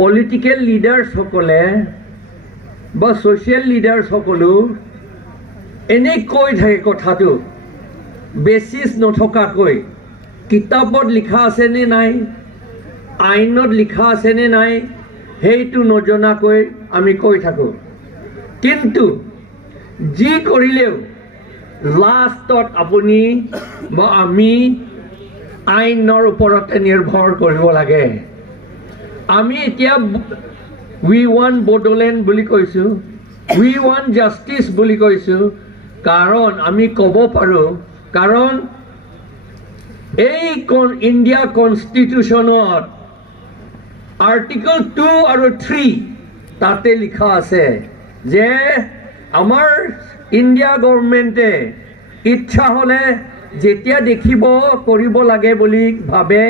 political leaders সকলে বা social leaders সকলো এনে কৈ থাকে কথাটো বেচিছ নথকাকৈ কিতাপত লিখা আছে নে নাই আইনত লিখা আছে নে নাই সেইটো নজনাকৈ আমি কৈ থাকো কিন্তু যি কৰিলেও লাষ্টত আপুনি বা আমি আইনৰ ওপৰতে নিৰ্ভৰ কৰিব লাগে আমি এতিয়া we want Bodoland বুলি কৈছো we want justice বুলি কৈছো কাৰণ আমি ক'ব পাৰো কাৰণ এই ইণ্ডিয়া কনষ্টিটিউশ্যনত আৰ্টিকল 2 আৰু 3 তাতে লিখা আছে যে আমাৰ ইণ্ডিয়া গভৰ্ণমেণ্টে ইচ্ছা হলে যেতিয়া দেখিব কৰিব লাগে বুলি ভাবে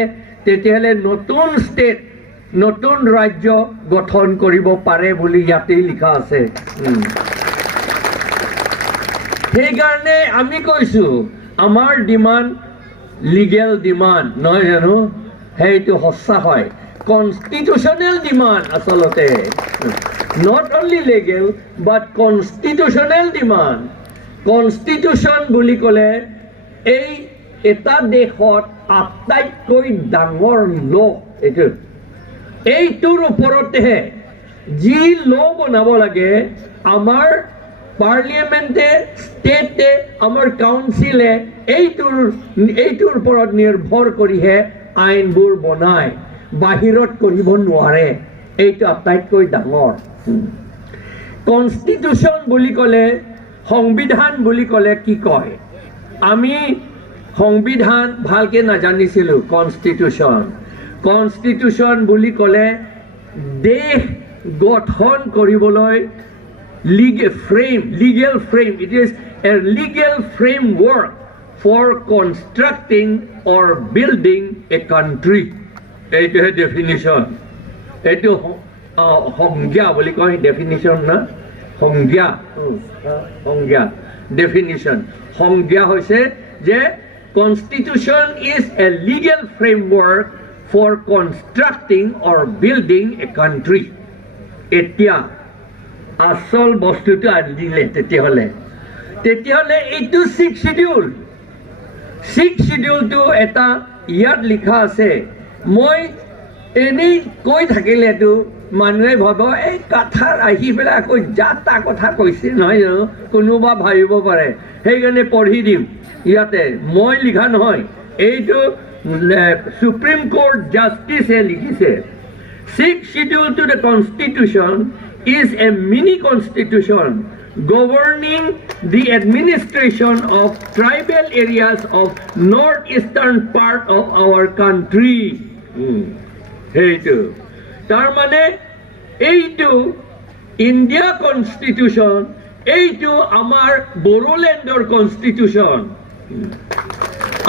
তেতিয়াহলে নতুন ষ্টেট নতুন ৰাজ্য গঠন কৰিব পাৰে বুলি ইয়াতে লিখা আছে সেইকাৰণে আমি কৈছো আমাৰ ডিমাণ্ড লিগেল ডিমাণ্ড নহয় জানো সেইটো সঁচা হয় কনষ্টিটিউশ্যনেল ডিমাণ্ড আসলতে not only legal but constitutional demand constitution বুলি ক'লে এই এটা দেশত আটাইতকৈ ডাঙৰ ল এইটো এইটোৰ ওপৰতেহে যি ল বনাব লাগে আমাৰ পাৰ্লিয়ামেণ্টে ষ্টেটে আমাৰ কাউন্সিলে এইটোৰ ওপৰত নিৰ্ভৰ কৰিহে আইনবোৰ বনায় বাহিৰত কৰিব নোৱাৰে এইটো আটাইতকৈ ডাঙৰ কনষ্টিটিউশ্যন বুলি ক'লে সংবিধান বুলি ক'লে কি কয় আমি সংবিধান ভালকে নাজানিছিলোঁ কনষ্টিটিউশ্যন বুলি ক'লে দেশ গঠন কৰিবলৈ legal frame it is a legal framework for constructing or building a country এইটো definition এইটো সংজ্ঞা বুলি কয় definition না সংজ্ঞা definition সংজ্ঞা হৈছে যে constitution is a legal framework for constructing or building a country এতিয়া আসল বস্তুটো আনিলে তেতিয়াহ'লে এইটো 6 শিডিউলটো এটা ইয়াত লিখা আছে মই এনেই কৈ থাকিলেতো মানুহে ভাব এই কাঠাৰ আহি পেলাই আকৌ যাতা কথা কৈছে নহয় জানো কোনোবা ভাবিব পাৰে সেইকাৰণে পঢ়ি দিম ইয়াতে মই লিখা নহয় এইটো সুপ্ৰিম কোৰ্ট জাষ্টিছে লিখিছে 6th schedule to the constitution is a mini constitution governing the administration of tribal areas of northeastern part of our country এইটো তাৰ মানে এইটো ইণ্ডিয়া কনষ্টিটিউশ্যন এইটো আমাৰ বড়োলেণ্ডৰ কনষ্টিটিউশ্যন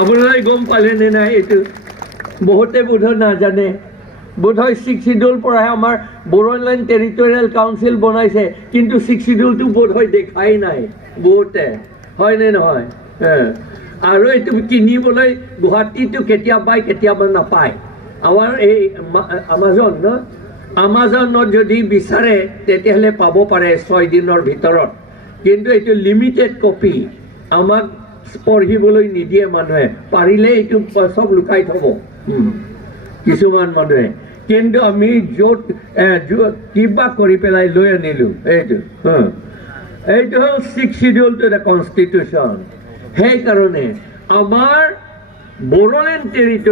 আপোনালোকে গম পালে নে নাই এইটো বহুতে বোধহয় নাজানে বোধহয় 6 শিডিউল পৰাহে আমাৰ বড়োলেণ্ড টেৰিটৰিয়েল কাউন্সিল বনাইছে কিন্তু 6 শিডিউলটো বোধহয় দেখাই নাই বহুতে হয়নে নহয় আৰু এইটো কিনিবলৈ গুৱাহাটীটো কেতিয়াবা নাপায় আমাৰ এই আমাজনত যদি বিচাৰে তেতিয়াহ'লে পাব পাৰে 6 দিনৰ ভিতৰত কিন্তু এইটো লিমিটেড কপি আমাক পঢ়িবলৈ নিদিয়ে মানুহে পাৰিলে এইটো সব লুকাই থব কিছুমান মানুহে কিন্তু আমি য'ত কিবা কৰি পেলাই লৈ আনিলোঁ এইটো হ'ল 6th schedule to the constitution সেইকাৰণে আমাৰ বড়োলেণ্ড টেৰিটৰি